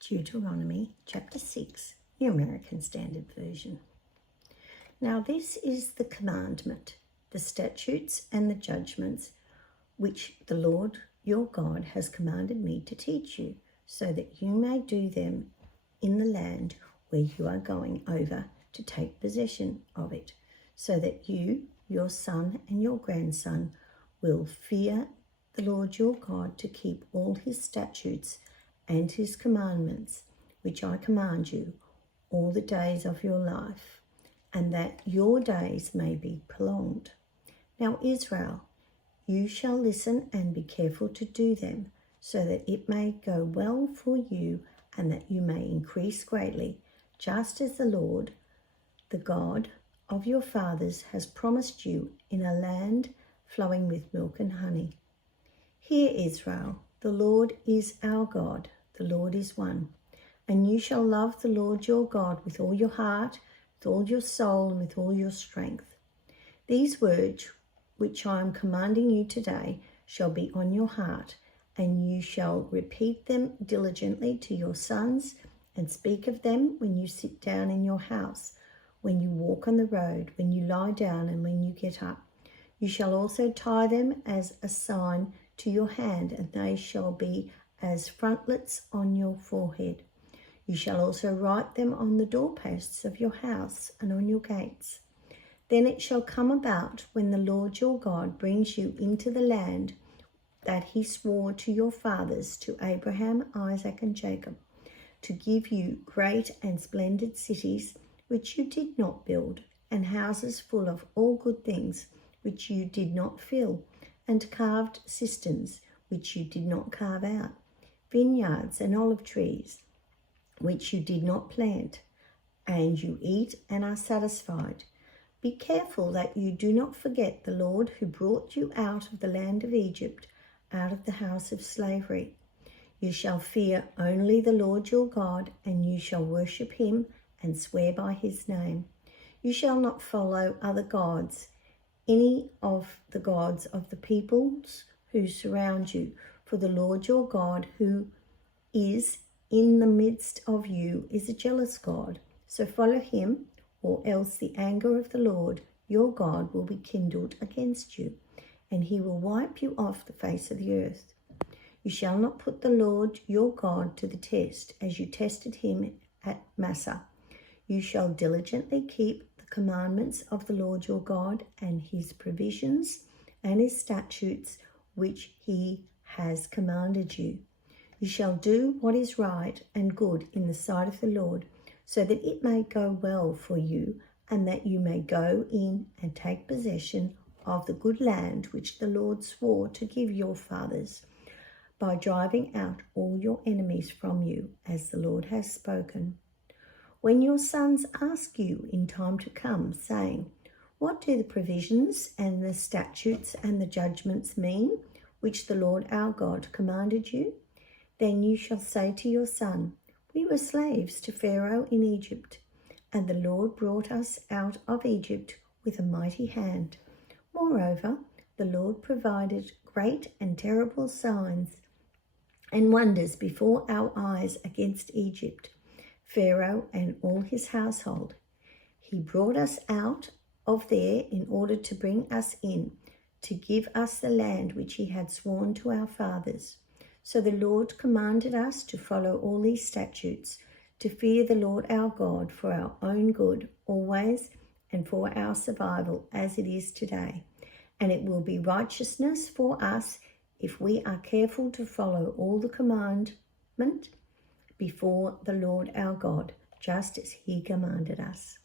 Deuteronomy chapter 6, the American Standard Version. Now this is the commandment, the statutes and the judgments which the Lord your God has commanded me to teach you, so that you may do them in the land where you are going over to take possession of it, so that you, your son and your grandson, will fear the Lord your God to keep all his statutes and his commandments, which I command you, all the days of your life, and that your days may be prolonged. Now Israel, you shall listen and be careful to do them, so that it may go well for you and that you may increase greatly, just as the Lord, the God of your fathers, has promised you in a land flowing with milk and honey. Hear, Israel, the Lord is our God, the Lord is one. And you shall love the Lord your God with all your heart, with all your soul, and with all your strength. These words which I am commanding you today shall be on your heart, and you shall repeat them diligently to your sons, and speak of them when you sit down in your house, when you walk on the road, when you lie down, and when you get up. You shall also tie them as a sign to your hand, and they shall be as frontlets on your forehead. You shall also write them on the doorposts of your house and on your gates. Then it shall come about, when the Lord your God brings you into the land that he swore to your fathers, to Abraham, Isaac, and Jacob, to give you great and splendid cities which you did not build, and houses full of all good things which you did not fill, and carved cisterns which you did not carve out, vineyards and olive trees which you did not plant, and you eat and are satisfied. Be careful that you do not forget the Lord who brought you out of the land of Egypt, out of the house of slavery. You shall fear only the Lord your God, and you shall worship him and swear by his name. You shall not follow other gods, any of the gods of the peoples who surround you, for the Lord your God, who is in the midst of you, is a jealous God. So follow him, or else the anger of the Lord your God will be kindled against you, and he will wipe you off the face of the earth. You shall not put the Lord your God to the test, as you tested him at Massah. You shall diligently keep the commandments of the Lord your God, and his provisions and his statutes which he has commanded you. You shall do what is right and good in the sight of the Lord, so that it may go well for you, and that you may go in and take possession of the good land which the Lord swore to give your fathers, by driving out all your enemies from you, as the Lord has spoken. When your sons ask you in time to come, saying, what do the provisions and the statutes and the judgments mean, which the Lord our God commanded you? Then you shall say to your son, we were slaves to Pharaoh in Egypt, and the Lord brought us out of Egypt with a mighty hand. Moreover, the Lord provided great and terrible signs and wonders before our eyes against Egypt, Pharaoh and all his household. He brought us out of there in order to bring us in, to give us the land which he had sworn to our fathers. So the Lord commanded us to follow all these statutes, to fear the Lord our God for our own good always, and for our survival as it is today. And it will be righteousness for us if we are careful to follow all the commandment before the Lord our God, just as he commanded us.